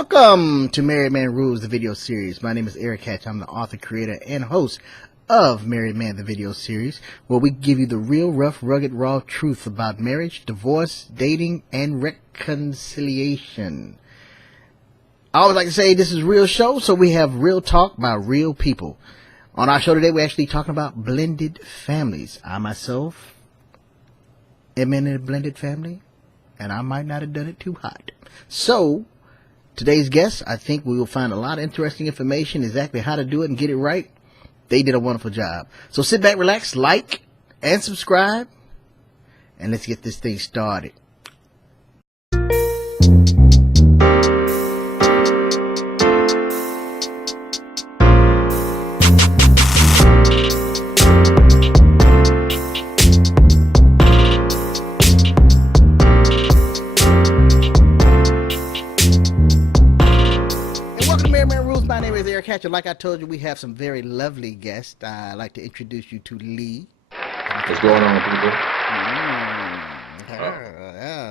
Welcome to Married Man Rules, the video series. My name is Eric Hatch. I'm the author, creator, and host of Married Man, the video series, where we give you the real, rough, rugged, raw truth about marriage, divorce, dating, and reconciliation. I always like to say this is a real show, so we have real talk by real people. On our show today, we're actually talking about blended families. I myself am in a blended family, and I might not have done it too hot. So, today's guest, I think we will find a lot of interesting information, exactly how to do it and get it right. They did a wonderful job. So sit back, relax, like, and subscribe, and let's get this thing started. Catcher, like I told you, we have some very lovely guests. I'd like to introduce you to Lee. What's going on,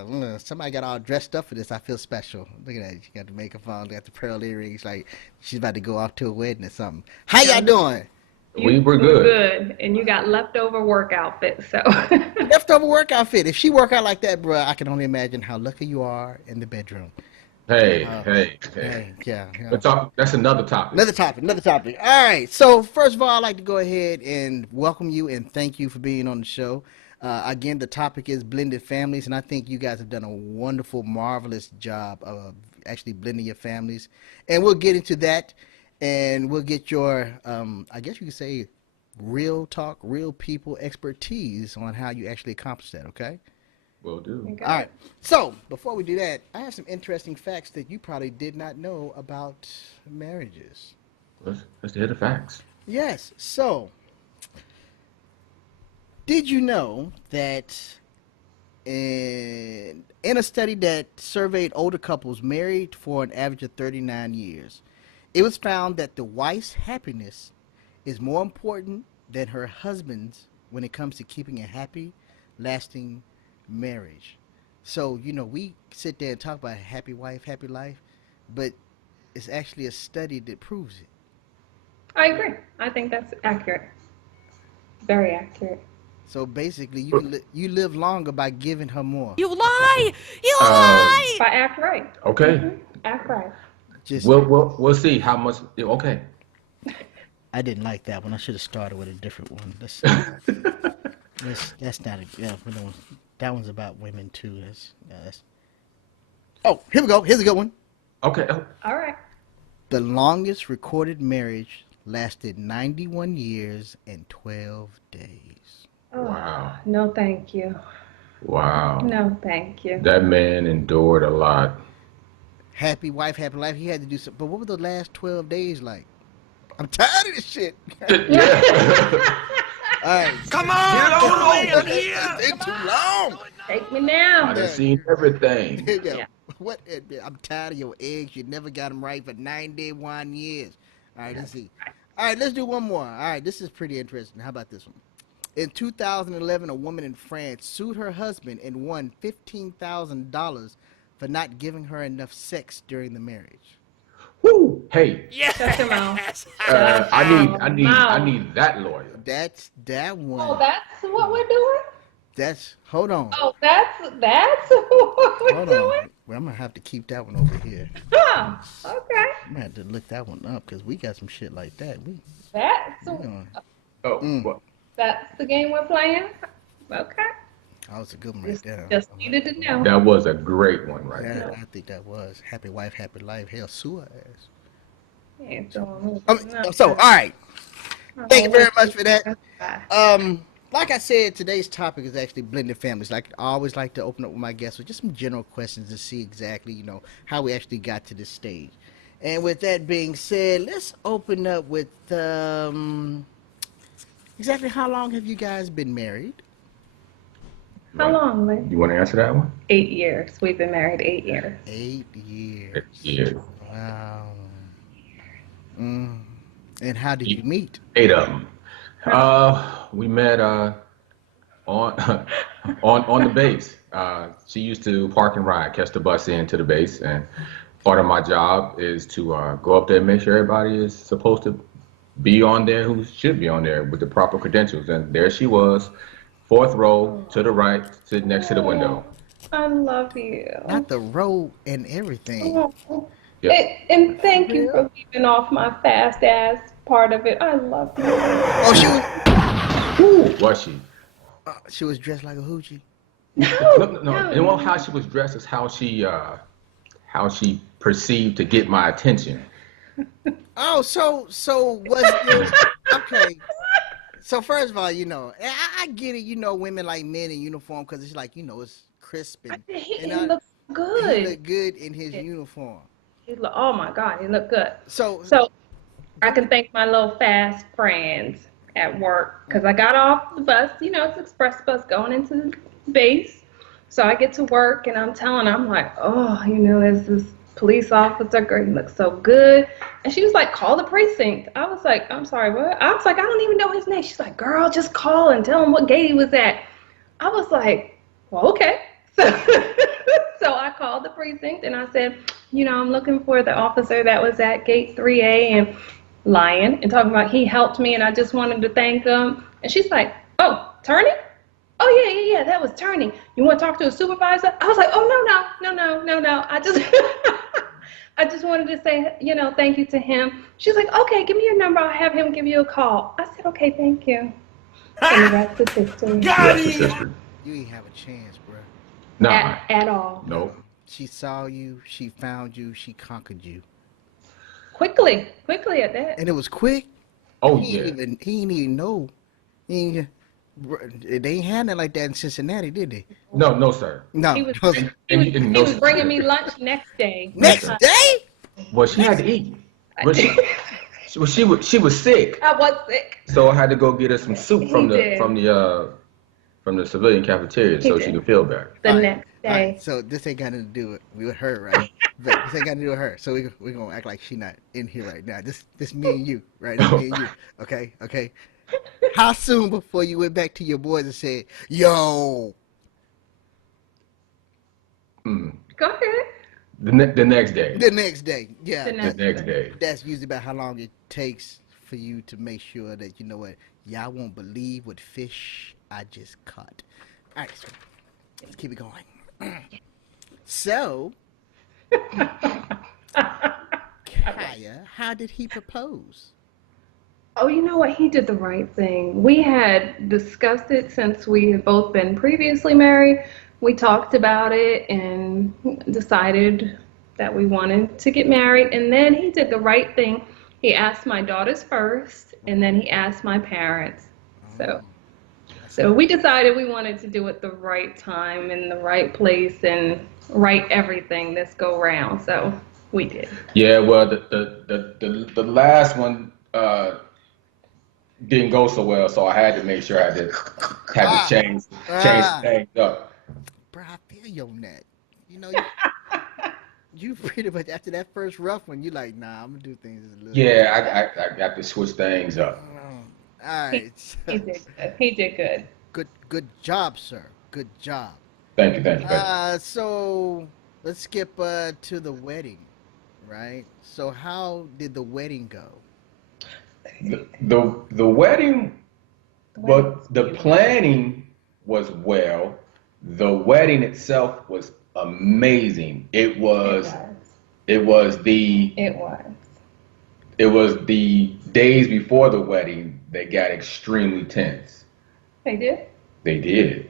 people? Somebody got all dressed up for this. I feel special. Look at that. She got the makeup on, got the pearl earrings, like she's about to go off to a wedding or something. How y'all doing? We were good. Good. And you got leftover work outfit, so. Leftover work outfit. If she work out like that, bro, I can only imagine how lucky you are in the bedroom. Hey. Yeah. That's another topic. Another topic. All right. So first of all, I'd like to go ahead and welcome you and thank you for being on the show. Again, the topic is blended families, and I think you guys have done a wonderful, marvelous job of actually blending your families. And we'll get into that, and we'll get your, I guess you could say, real talk, real people expertise on how you actually accomplish that. Okay. Will do. Okay. All right. So before we do that, I have some interesting facts that you probably did not know about marriages. Let's hear the facts. Yes. So, did you know that in a study that surveyed older couples married for an average of 39 years, it was found that the wife's happiness is more important than her husband's when it comes to keeping a happy, lasting marriage. So, we sit there and talk about happy wife, happy life, but it's actually a study that proves it. I agree. I think that's accurate. Very accurate. So basically, you live longer by giving her more. You lie! You lie! If I act right. Okay. Act right. We'll see how much. Okay. I didn't like that one. I should have started with a different one. That's not a. Yeah, that one's about women too. Oh, here we go. Here's a good one. Okay. All right. The longest recorded marriage lasted 91 years and 12 days. Oh, Wow. No, thank you. Wow. No, thank you. That man endured a lot. Happy wife, happy life. He had to do something. But what were the last 12 days like? I'm tired of this shit. Yeah. All right. Come on! Get over here! It's too long. Take me now. I done seen everything. Here you go. Yeah. What? I'm tired of your eggs. You never got them right for 91 years. All right, let's see. All right, let's do one more. All right, this is pretty interesting. How about this one? In 2011, a woman in France sued her husband and won $15,000 for not giving her enough sex during the marriage. Woo! Hey, Shut your mouth. I need that lawyer. That's that one. Oh, that's what we're doing? Hold on. Oh, that's what we're Hold doing? on. Well, I'm gonna have to keep that one over here. Huh. Okay. I'm gonna have to look that one up because we got some shit like that. That's What? that's the game we're playing? Okay. That was a good one right there. Just needed to know. That was a great one right Yeah, there. I think that was happy wife, happy life. Hell, sue her ass. Yeah, so, So, all right. Thank you very much for that. Bye. Like I said, today's topic is actually blended families. Like I always like to open up with my guests with just some general questions to see exactly, how we actually got to this stage. And with that being said, let's open up with exactly how long have you guys been married? How long, Lee? You want to answer that one? 8 years. We've been married 8 years. 8 years. Yeah. Wow. And how did you meet? 8 of them. We met on the base. She used to park and ride, catch the bus into the base, and part of my job is to go up there and make sure everybody is supposed to be on there who should be on there with the proper credentials. And there she was, fourth row to the right, sitting next to the window. I love you. Not the road and everything. Oh. Yeah. And thank you Real? for leaving off my fast ass part of it. I love you. Oh, Was she? she was dressed like a hoochie. No. It wasn't how she was dressed, it's how she perceived to get my attention. Oh, so was this okay? So first of all, I get it. Women like men in uniform because it's like it's crisp and He and looks he good. looked good in his uniform. Oh my God, he looked good. So So I can thank my little fast friends at work because I got off the bus. It's express bus going into the base. So I get to work and I'm like, oh, there's this police officer, girl, he looks so good. And she was like, call the precinct. I was like, I'm sorry, what? I was like, I don't even know his name. She's like, girl, just call and tell him what gate he was at. I was like, well, okay. So, so I called the precinct and I said, I'm looking for the officer that was at gate 3A and lying and talking about he helped me and I just wanted to thank him. And she's like, oh, Turney? Oh, yeah, that was Turney. You want to talk to a supervisor? I was like, oh, no. I just wanted to say, thank you to him. She's like, okay, give me your number. I'll have him give you a call. I said, okay, thank you. And the rest is history. That's the sister. you ain't have a chance, bro. Nah, At all. no. She saw you, she found you, she conquered you, Quickly at that. and it was quick. Oh He yeah. ain't even know. They ain't had nothing like that in Cincinnati, did they? No, sir. No. He was, And he no, was bringing me lunch next day. Next day? Well, she had to eat. Well, she was sick, I was sick. so I had to go get her some soup from He the did. from the civilian cafeteria so He she did. could feel better. The Alright, next day. Alright, so this ain't got nothing to do with her, right? But this ain't got to do with her. So we're gonna act like she not in here right now. This me and you, right? This me and you. Okay. How soon before you went back to your boys and said, "Yo"? Mm. Go ahead. The next day. The next day, yeah. The The next day. That's usually about how long it takes for you to make sure that y'all won't believe what fish I just caught. All right, so let's keep it going. So, Kaya, how did he propose? Oh, you know what? He did the right thing. We had discussed it since we had both been previously married. We talked about it and decided that we wanted to get married. And then he did the right thing. He asked my daughters first, and then he asked my parents. So we decided we wanted to do it the right time in the right place and right everything this go round. So we did. Yeah, well, the last one didn't go so well, so I had to make sure I had to change things up. Bro, I feel you on that. You pretty much after that first rough one, you like, nah, I'm gonna do things a little. Yeah, I got to switch things up. All right. He did good. He did good. Good job, sir. Good job. Thank you. So let's skip to the wedding, right? So how did the wedding go? The wedding, but the planning was well. The wedding itself was amazing. It was the days before the wedding that got extremely tense. They did? They did.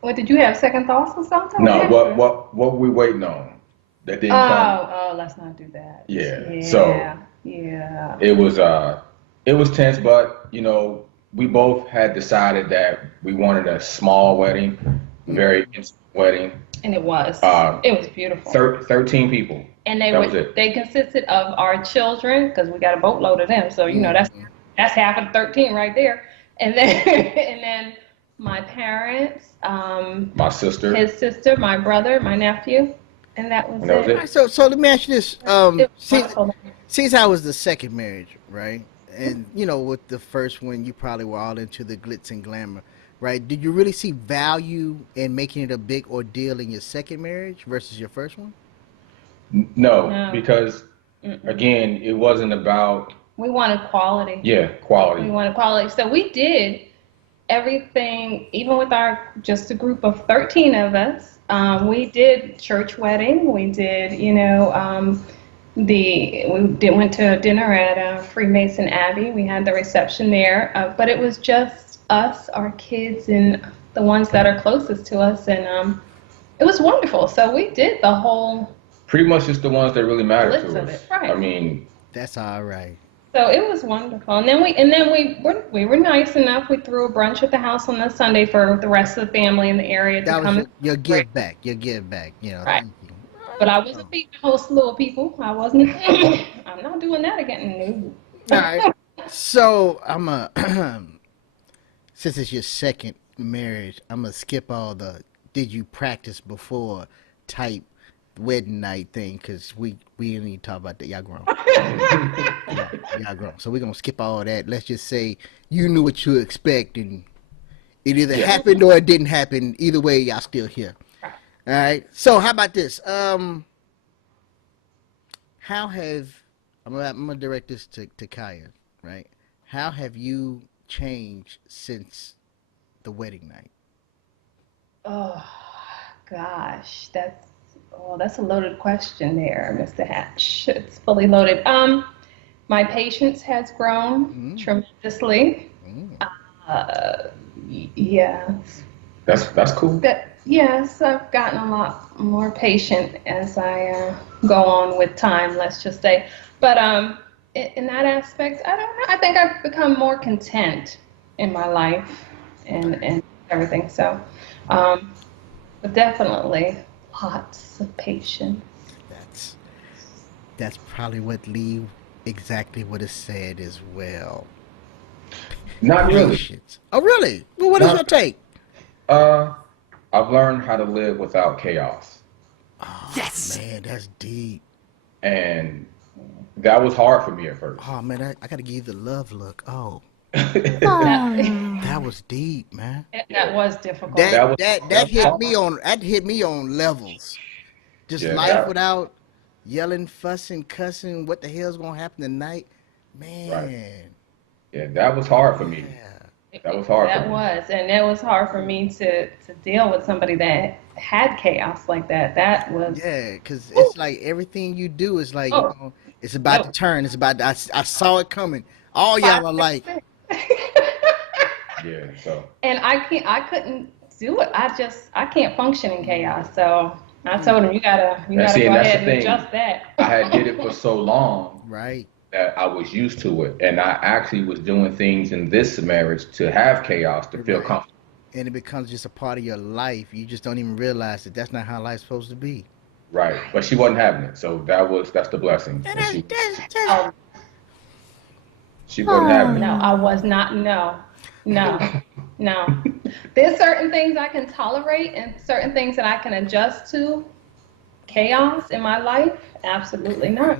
What, did you have second thoughts or something? No, happened? what were we waiting on? That didn't come. Oh, let's not do that. Yeah. So Yeah. it was tense, but we both had decided that we wanted a small wedding, very intimate wedding. And it was. It was beautiful. 13 people. And That was it. they consisted of our children, because we got a boatload of them. So, that's half of the 13 right there. And then and then my parents, My sister. his sister, my brother, my nephew, and that was And that was it. it. All right, so let me ask you this. It was Since wonderful. I was the second marriage, right? And with the first one, you probably were all into the glitz and glamour, right? Did you really see value in making it a big ordeal in your second marriage versus your first one? No, No. because again, it wasn't about We wanted quality. We quality. wanted quality. So we did everything, even with just a group of 13 of us. We did church wedding. We did, went to dinner at Freemason Abbey. We had the reception there, but it was just us, our kids, and the ones that are closest to us, and it was wonderful. So we did the whole Pretty much just the ones that really matter list to of us. it, right? I mean, That's all right. So it was wonderful. And then we were nice enough. We threw a brunch at the house on the Sunday for the rest of the family in the area to That was come. your and give back. Your give back. Right. Thank you. But I wasn't feeding a whole slew of people. I wasn't. I'm not doing that again. All No. right. So I'm a since it's your second marriage, I'm gonna skip all the did you practice before type wedding night thing because we didn't need to talk about that. Y'all grown. Y'all grown. So we're gonna skip all that. Let's just say you knew what to expect and it either happened or it didn't happen. Either way, y'all still here. All right. So how about this? How have I'm gonna direct this to Kaya, right? How have you changed since the wedding night? Oh gosh, that's a loaded question there, Mr. Hatch. It's fully loaded. My patience has grown tremendously. Uh, yeah, that's cool. yes, I've gotten a lot more patient as I go on with time, let's just say. But in that aspect, I don't know. I think I've become more content in my life and everything. So, but definitely lots of patience. That's probably what Lee exactly would have said as well. Not really. Patience. Oh, really? Well, what is your take? I've learned how to live without chaos, Oh, Yes. man, that's deep. and that was hard for me at first. Oh man, I gotta give you the love look. Oh, That, that was deep, man. that was difficult. That was that hit me on levels. Just Yeah, life that- without yelling, fussing, cussing. What the hell's gonna happen tonight, man? Yeah, that was hard for me. Yeah. That was hard for That me. was, and it was hard for me to deal with somebody that had chaos like that. That was, Yeah, because it's like everything you do is like, oh, it's about to turn. It's about to, I saw it coming. All y'all are like, Yeah, so and I couldn't do it. I can't function in chaos. So I told him, you gotta see, go and that's ahead the and thing. adjust that. I had did it for so long right. that I was used to it, and I actually was doing things in this marriage to have chaos to feel Right. comfortable. And it becomes just a part of your life. You just don't even realize that that's not how life's supposed to be. Right, but she wasn't having it, so that's the blessing. And And Oh, she wasn't having it. no, I was not. No. There's certain things I can tolerate and certain things that I can adjust to. Chaos in my life, absolutely not.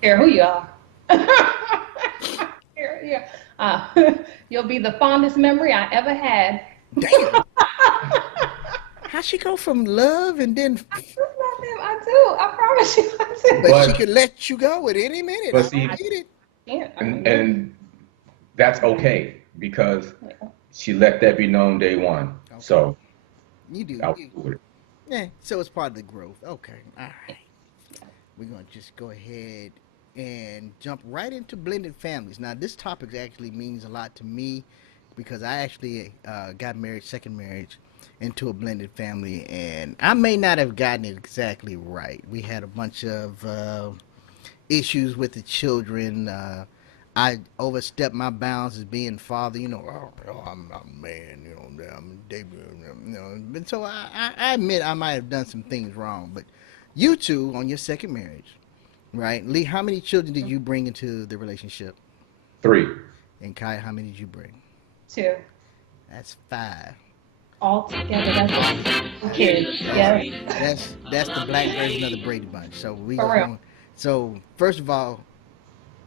Care who you are. Care who you are. You'll be the fondest memory I ever had. Damn. How she go from love and then, I do. I promise you, I do. but she But- could let you go at any minute. But I see- don't get it. Can't. I And, mean, and that's okay because she let that be known day one. So You do. I was cool with it. Yeah, so it's part of the growth. Okay, all right. We're going to just go ahead and jump right into blended families. Now, this topic actually means a lot to me because I actually got married, second marriage, into a blended family, and I may not have gotten it exactly right. We had a bunch of issues with the children. I overstepped my bounds as being father. I'm a man. I'm David. And so I admit I might have done some things wrong. But you two on your second marriage, right? Lee, how many children did you bring into the relationship? 3. And Kai, how many did you bring? 2. That's 5. All together, that's kids. Yes. That's the black version of the Brady Bunch. So we For just real. gonna, so first of all,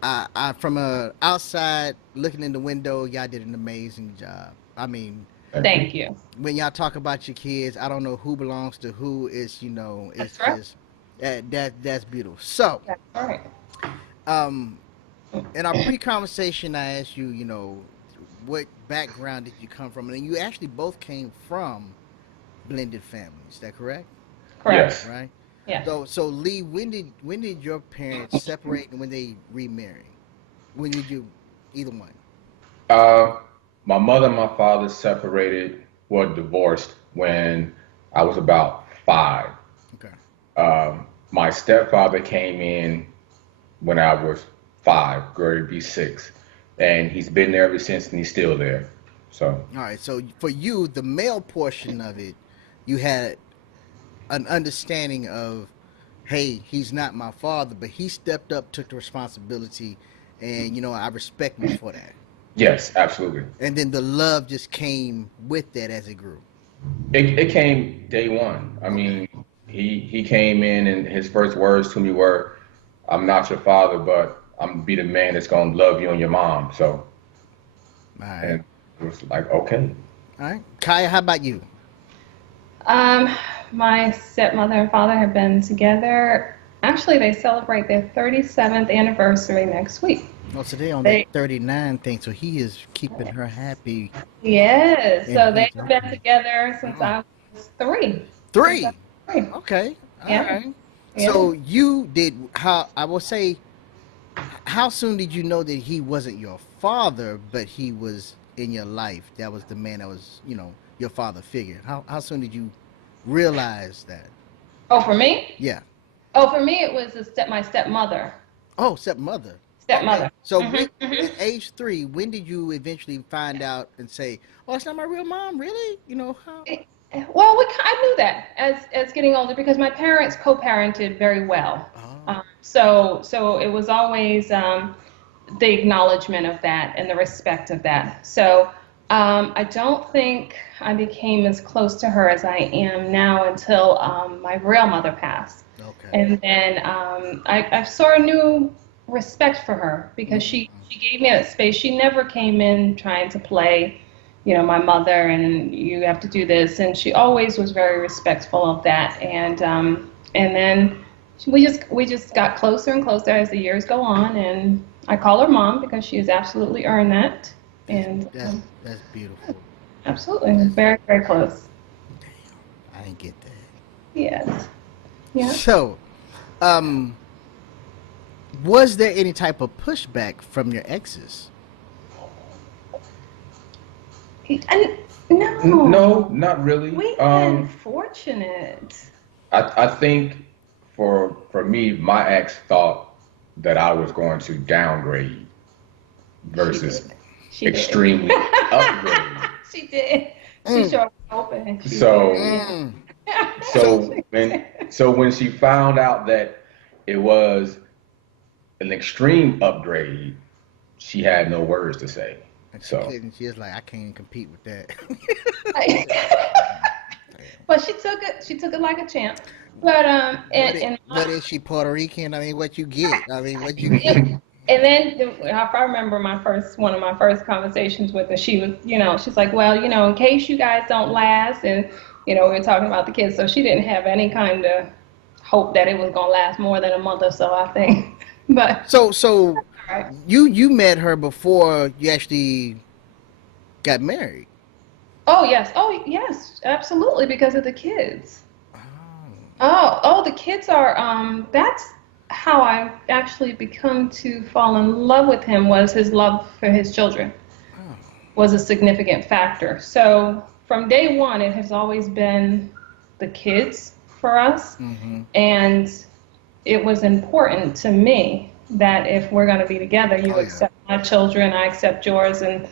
I from outside looking in the window, y'all did an amazing job. I mean, Thank you. when y'all talk about your kids, I don't know who belongs to who. It's it's That's right. just That's beautiful. So, That's right. um, in our pre-conversation, I asked you, what background did you come from, and you actually both came from blended families. Is that correct? Correct. Yes. Right. Yes. So Lee, when did your parents separate and when they remarry? When did you, either one? Uh, my mother and my father separated, well, divorced when I was about 5. Okay. My stepfather came in when I was 5, grade be 6, and he's been there ever since, and he's still there. So All right. So for you, the male portion of it, you had an understanding of, hey, he's not my father, but he stepped up, took the responsibility, and I respect him for that. yes, absolutely. And then the love just came with that as it grew. It came day one. I Okay. mean, he came in and his first words to me were, "I'm not your father, but I'm gonna be the man that's gonna love you and your mom." So, All right. and it was like, okay, All right. Kaya, how about you? Um, my stepmother and father have been together. Actually, they celebrate their 37th anniversary next week. Oh, today on that They 39 thing, so he is keeping her happy Yes, in so his they've been okay. together since Oh. I was 3. Since I Three. was 3. Okay. All Yeah, right. yeah. So you did how I will say how soon did you know that he wasn't your father, but he was in your life? That was the man that was, your father figure. How soon did you realize that? Oh, for me? Yeah. Oh, for me, it was my stepmother. Oh, stepmother. Okay. Stepmother. So Hmm, hmm. at age 3, when did you eventually find out and say, "Oh, it's not my real mom"? Really? How? Well, I knew that as getting older because my parents co-parented very well. Oh. So it was always the acknowledgement of that and the respect of that. So I don't think I became as close to her as I am now until my real mother passed. Okay. And then I sort of knew respect for her because Mm-hmm. she gave me that space. She never came in trying to play, my mother and you have to do this. And she always was very respectful of that. And then we just got closer and closer as the years go on. And I call her mom because she has absolutely earned that. That's And that's that's beautiful. absolutely, That's very, very close. damn. I didn't get that. Yes. Yeah. So, um, was there any type of pushback from your exes? And no, no, not really. we've been fortunate. I think for me, my ex thought that I was going to downgrade She versus did. She did. extremely upgrade. She did. She Mm, sure was open. She So did. Yeah. mm. So, so when she found out that it was an extreme upgrade, she had no words to say. and she So couldn't. She was like, I can't even compete with that. But she took it. She took it like a champ. But and But is she Puerto Rican? I mean, what you get? I mean, what you yeah, get? and then I remember one of my first conversations with her. She was, she's like, well, in case you guys don't last, and we were talking about the kids, so she didn't have any kind of hope that it was gonna last more than a month or so, I think. But So all right. you met her before you actually got married. Oh yes, absolutely, because of the kids. Oh, Oh, the kids are, that's how I actually become to fall in love with him was his love for his children oh. was a significant factor. So from day one, it has always been the kids for us. Mm-hmm. And it was important to me that if we're going to be together, you Oh yeah. accept my children, I accept yours. And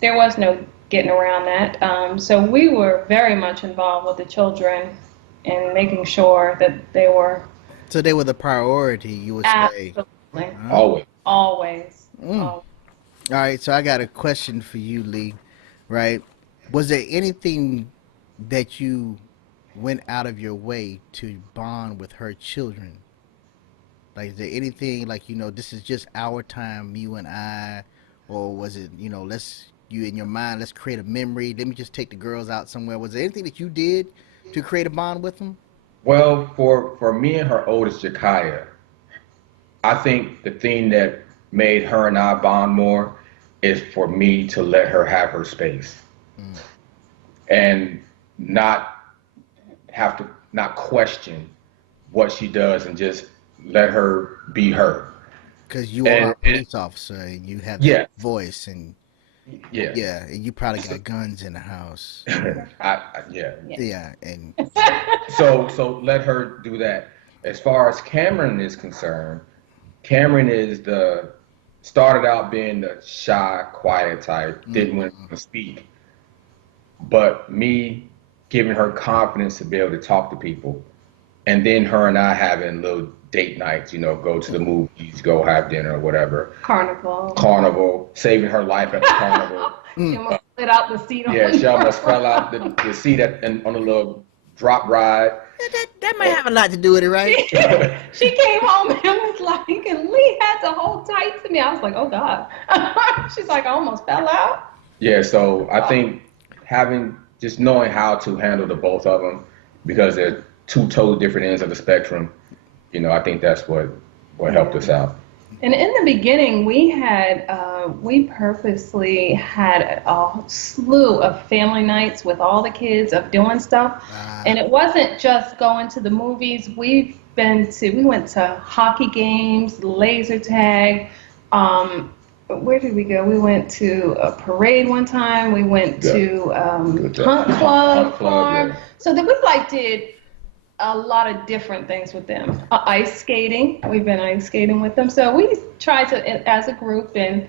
there was no getting around that. So we were very much involved with the children and making sure that they were So they were the priority, you would say. absolutely Huh? always. always, Mm. always. All right. So I got a question for you, Lee. Right? Was there anything that you went out of your way to bond with her children? Like, is there anything like this is just our time, you and I, or was it let's you in your mind, let's create a memory. Let me just take the girls out somewhere. Was there anything that you did to create a bond with them? Well, for me and her oldest, Jakaya, I think the thing that made her and I bond more is for me to let her have her space and not have to not question what she does and just let her be her. Because you are And, a police officer and you have that yeah, voice, and yeah, yeah, and you probably got guns in the house. And, yeah. yeah, and So let her do that. As far as Cameron is concerned, Cameron is the started out being the shy, quiet type, didn't want to speak, but me giving her confidence to be able to talk to people, and then her and I having little date nights, go to the movies, go have dinner or whatever. Carnival. Carnival, saving her life at the carnival. She almost slid out the seat on Yeah, she almost her. fell out the seat on a little drop ride. that might have a lot to do with it, right? She came home and was like, and Lee had to hold tight to me. I was like, oh God. She's like, I almost fell out. Yeah, so I think just knowing how to handle the both of them, because they're two totally different ends of the spectrum, I think that's what helped us out. And in the beginning, we purposely had a slew of family nights with all the kids of doing stuff. And it wasn't just going to the movies. We went to hockey games, laser tag. Where did we go? We went to a parade one time. We went to Hunt Club farm. Yeah. So that we did a lot of different things with them. Ice skating. We've been ice skating with them. So we tried to, as a group, and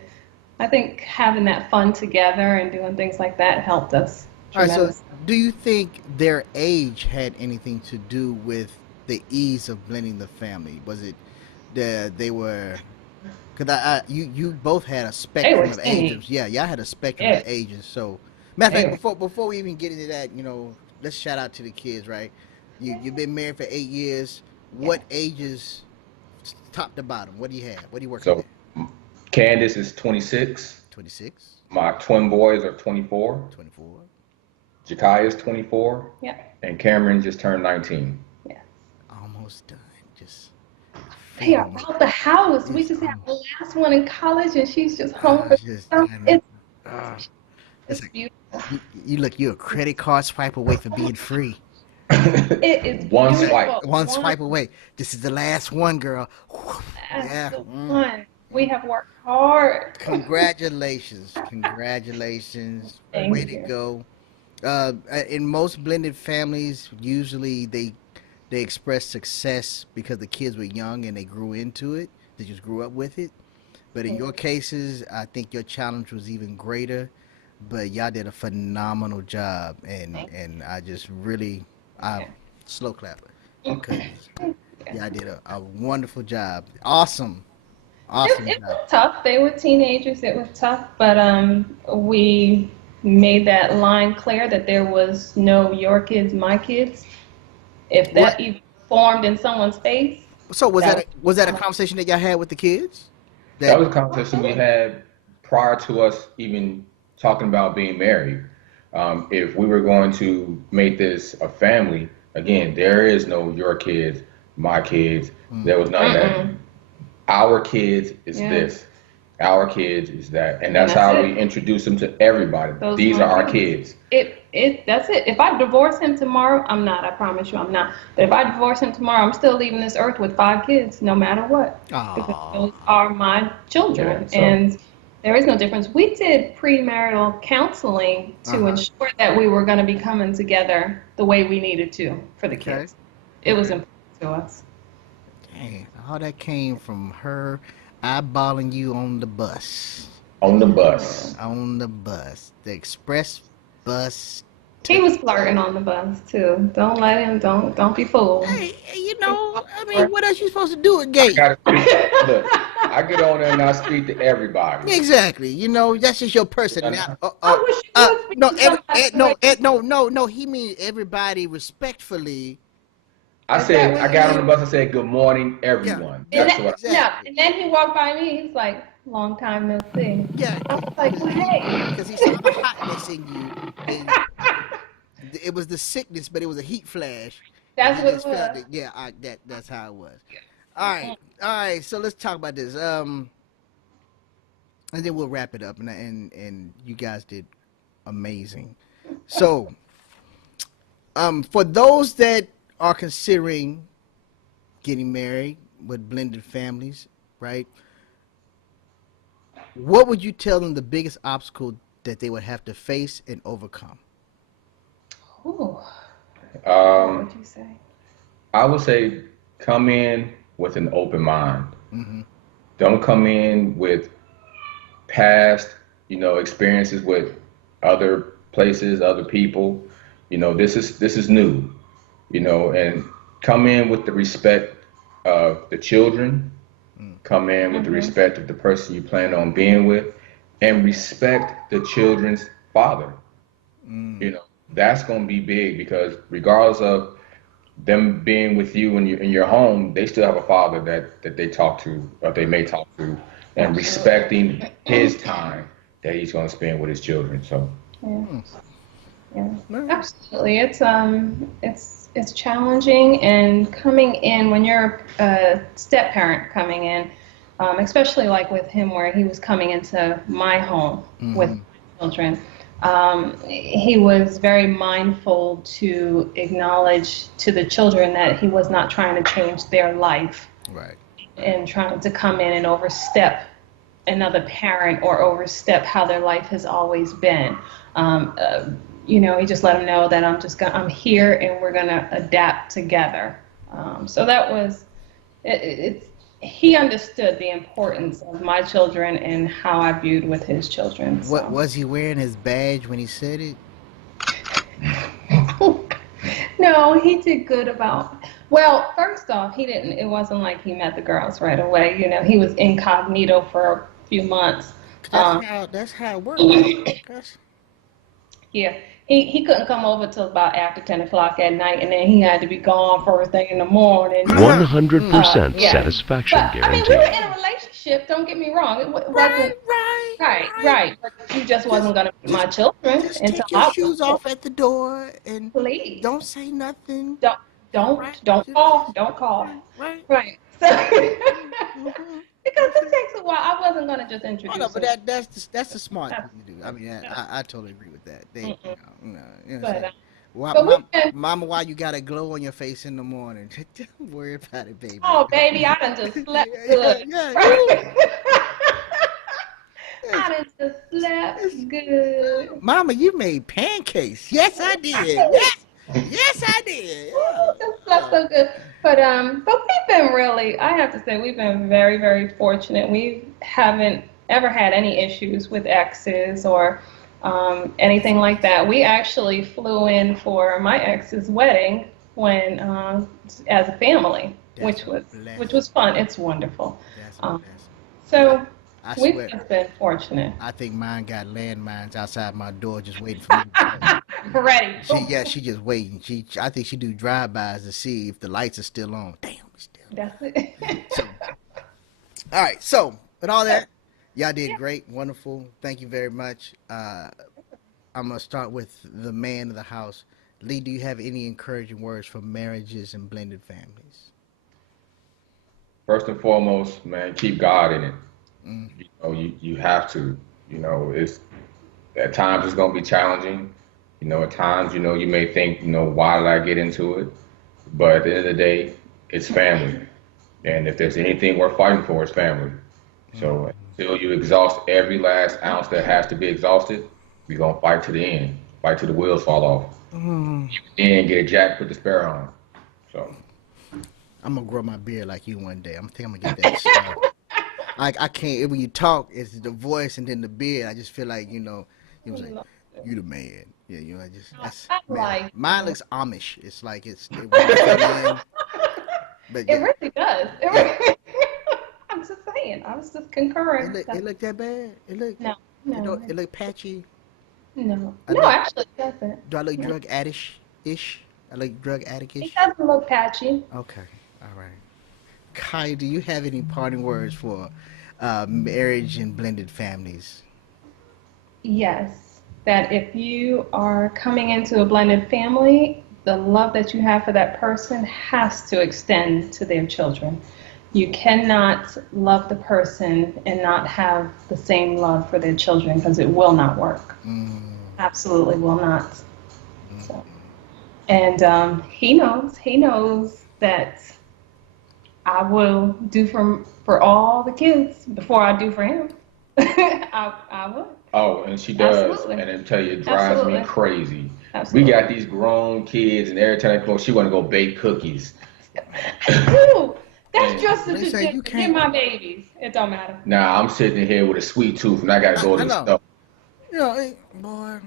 I think having that fun together and doing things like that helped us. All right, so do you think their age had anything to do with the ease of blending the family? Was it that they were? Because you both had a spectrum of ages. Yeah, y'all had a spectrum of ages. So, matter of fact, before we even get into that, let's shout out to the kids, right? You've been married for 8 years. What ages, top to bottom? What do you have? What are you working with? So Candace is 26. 26. My twin boys are 24. 24. Jakai is 24. Yeah. And Cameron just turned 19. Yeah. Almost done. Just. They are out the house. We just had the last one in college, and she's just home for stuff. It's beautiful. You're a credit card swipe away from being free. It is One beautiful. swipe. One swipe away. This is the last one, girl. That's Yeah. the one. We have worked hard. Congratulations. Thank Way you. to go. In most blended families, usually they express success because the kids were young and they grew into it. They just grew up with it. But in your cases, I think your challenge was even greater. But y'all did a phenomenal job, and I just really, slow clapper, because y'all did a wonderful job. Awesome It job. was tough. They were teenagers. It was tough, but we made that line clear that there was no your kids, my kids. If that even formed in someone's face. So was that a conversation that y'all had with the kids? That was a conversation we had prior to us even talking about being married. If we were going to make this a family, again, there is no your kids, my kids. There was none of that. Our kids is this. Our kids is that. And that's how we introduce them to everybody. These are our kids. That's it. If I divorce him tomorrow, I'm not. I promise you I'm not. But if I divorce him tomorrow, I'm still leaving this earth with 5 kids, no matter what. Because those are my children. Yeah, so- And there is no difference. We did premarital counseling to ensure that we were going to be coming together the way we needed to for the kids. It was important to us. Dang, all that came from her eyeballing you on the bus. On the bus. On the bus. The express bus. He was flirting on the bus too. Don't let him. Don't be fooled. Hey, what else you supposed to do at gate? Look, I get on there and I speak to everybody. Exactly. That's just your personality. I wish you would speak to No. He mean everybody respectfully. I got on the bus and said, good morning, everyone. Yeah. That's what Yeah, and then he walked by me. He's like, long time no see. Yeah. I was like, well, hey. Because he saw the hotness in you. And it was the sickness, but it was a heat flash. That's I what it just felt was. it. Yeah, that's how it was. All right. So let's talk about this. And then we'll wrap it up. And you guys did amazing. So, for those that are considering getting married with blended families, right? What would you tell them the biggest obstacle that they would have to face and overcome? Ooh, what Um, would you say? I would say come in with an open mind. Mm-hmm. Don't come in with past, experiences with other places, other people. This is new, and come in with the respect of the children, come in with the Mm-hmm. respect of the person you plan on being with, and respect the children's father. Mm. You know, that's going to be big because regardless of them being with you in your home, they still have a father that they talk to or they may talk to, and Absolutely. respecting his time that he's going to spend with his children. So, Yeah. Mm. Yeah. All right. Absolutely. It's challenging and coming in when you're a step parent coming in, especially like with him where he was coming into my home with Mm-hmm. my children. He was very mindful to acknowledge to the children that he was not trying to change their life Right. and trying to come in and overstep another parent or overstep how their life has always been. Um, uh, he just let them know that I'm here and we're gonna adapt together. So that was it's he understood the importance of my children and how I viewed with his children. What So was he wearing his badge when he said it? no, he did good about. Well, first off, he didn't. It wasn't like he met the girls right away. He was incognito for a few months. Um, That's how it works. That's, Yeah, he couldn't come over till about after 10 o'clock at night, and then he had to be gone first thing in the morning. mm, 100% Yeah, mm. satisfaction but I mean, we were guaranteed. in a relationship. Don't get me wrong. It Right, wasn't right, right, right. right. But you just Just, wasn't gonna meet my just, children just until take your I was shoes born. off at the door and Please, don't say nothing. don't Right? don't Just, call, don't call. right, right. Right. So Mm-hmm. because it takes a while. I wasn't gonna just Oh no, introduce but him. that's the smart That's, thing to do. I mean, I totally agree with that. They, mm-mm. you know what I'm But saying. Why, but we've been. mama, why you got a glow on your face in the morning? Don't worry about it, baby. Oh, baby, I done just slept Yeah, good. yeah, Right. yeah. Yes, I done just yes. slept good. Mama, you made pancakes. Yes, I did. Yes, yes, I did. Ooh, just slept Yeah. so good. But we've been really, I have to say, we've been very, very fortunate. We haven't ever had any issues with exes or That's anything like blessed. that. We actually flew in for my ex's wedding when, as a family, That's a which blessing. was fun. It's wonderful. That's a Um, blessing. I, so I we've swear, just been fortunate. I think mine got landmines outside my door just waiting for me to touch. Ready. She just waiting. I think she do drive-bys to see if the lights are still on. Damn, it's still That's on. it. So, all right. So, with all that, y'all did great, wonderful. Thank you very much. I'm gonna start with the man of the house. Lee, do you have any encouraging words for marriages and blended families? first and foremost, man, keep God in it. Mm, You have to. It's at times it's going to be challenging. At times, you may think, why did I get into it? But at the end of the day, it's family. And if there's anything worth fighting for, it's family. So mm, until you exhaust every last ounce that has to be exhausted, we're gonna fight to the end. Fight till the wheels fall off. mm. And get a jack, put the spare on. So I'm gonna grow my beard like you one day. I'm gonna get that stuff. I can't. When you talk, it's the voice and then the beard. I just feel like you know, like you the man. Yeah, I just that's I man. like Mine looks Amish. It's like it when you come in, but it yeah, really does. It it really, I'm just saying. I was just concurring. it look that bad. No, no, It look patchy. no. I No, look. actually it doesn't. Do I look No. drug addict ish? I look drug addict It ish. doesn't look patchy. Okay, all right. Kai, do you have any parting words for marriage and blended families? Yes. That if you are coming into a blended family, the love that you have for that person has to extend to their children. You cannot love the person and not have the same love for their children because it will not work. Absolutely will not. So, and he knows that I will do for all the kids before I do for him. I will. Oh, and she does. Absolutely. And I tell you, it drives Absolutely. me crazy. Absolutely. We got these grown kids, and every time I go, she want to go bake cookies. Ooh, that's And just they say you to can't- get my babies. It don't matter. Nah, I'm sitting here with a sweet tooth, and I got to go I to the know. store. You know, boy.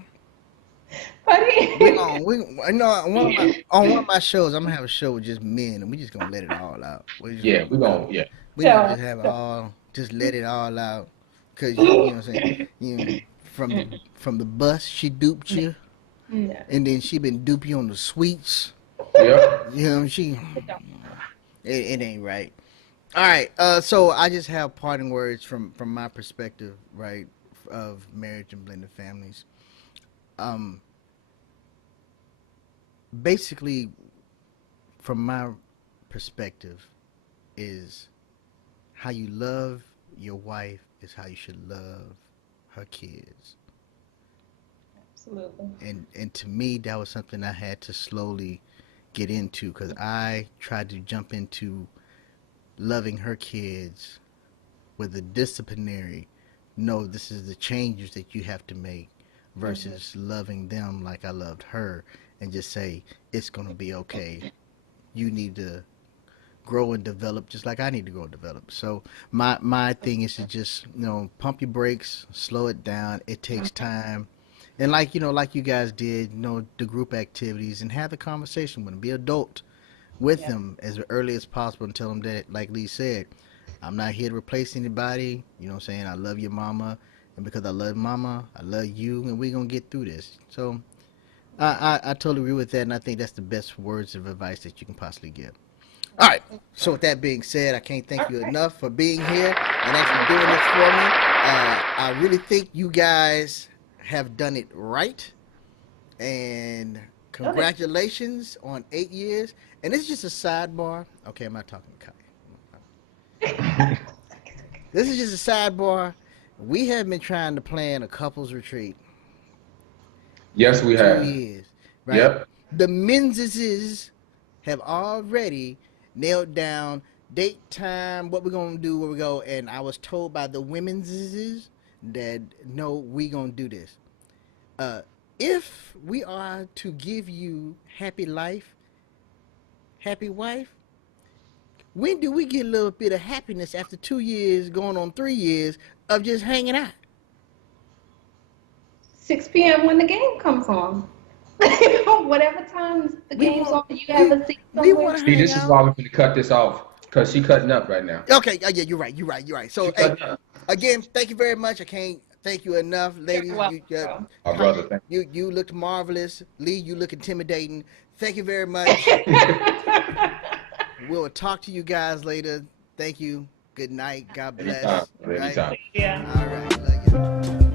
Buddy. On one of my shows, I'm gonna have a show with just men, and we just gonna let it all out. Yeah, we're going to, yeah. We gonna just have it all, just let it all out, cause you know what I'm saying. You know, from the bus, she duped you, Yeah. and then she been dupe you on the sweets. Yep. You know, it ain't right. All right, so I just have parting words from my perspective, right, of marriage and blended families. Basically, from my perspective, is how you love your wife is how you should love her kids. Absolutely. And to me, that was something I had to slowly get into, because I tried to jump into loving her kids with a disciplinary, no, this is the changes that you have to make, versus loving them like I loved her and just say, it's going to be okay. You need to grow and develop just like I need to grow and develop. So my thing is to just, pump your brakes, slow it down. It takes time. And like you guys did, the group activities, and have the conversation with them. Be adult with them as early as possible, and tell them that, like Lee said, I'm not here to replace anybody. You know what I'm saying? I love your mama, and because I love mama, I love you, and we're going to get through this. So I totally agree with that, and I think that's the best words of advice that you can possibly give. All right. So with that being said, I can't thank you enough for being here and actually doing this for me. I really think you guys have done it right, and congratulations on 8 years. And this is just a sidebar. Okay, I'm not talking to Kai. This is just a sidebar. We have been trying to plan a couples retreat. Yes, we have. 2 years, right? Yep. The Menzies have already nailed down date, time, what we're gonna do, where we go, and I was told by the women's that no, we gonna do this. If we are to give you happy life, happy wife, when do we get a little bit of happiness after 2 years, going on 3 years of just hanging out? 6 p.m. when the game comes on. Whatever time the game's on, you have a seat we somewhere. wanna See, hang this is out. why we're going to cut this off, because she cutting up right now. Okay, yeah, you're right. So, She hey, cutting up. again, thank you very much. I can't thank you enough, ladies. You're welcome, bro. My brother, thank You looked marvelous. Lee, you look intimidating. Thank you very much. We'll talk to you guys later. Thank you. Good night. God bless. Anytime. Right? Anytime. Yeah. All right. Love you.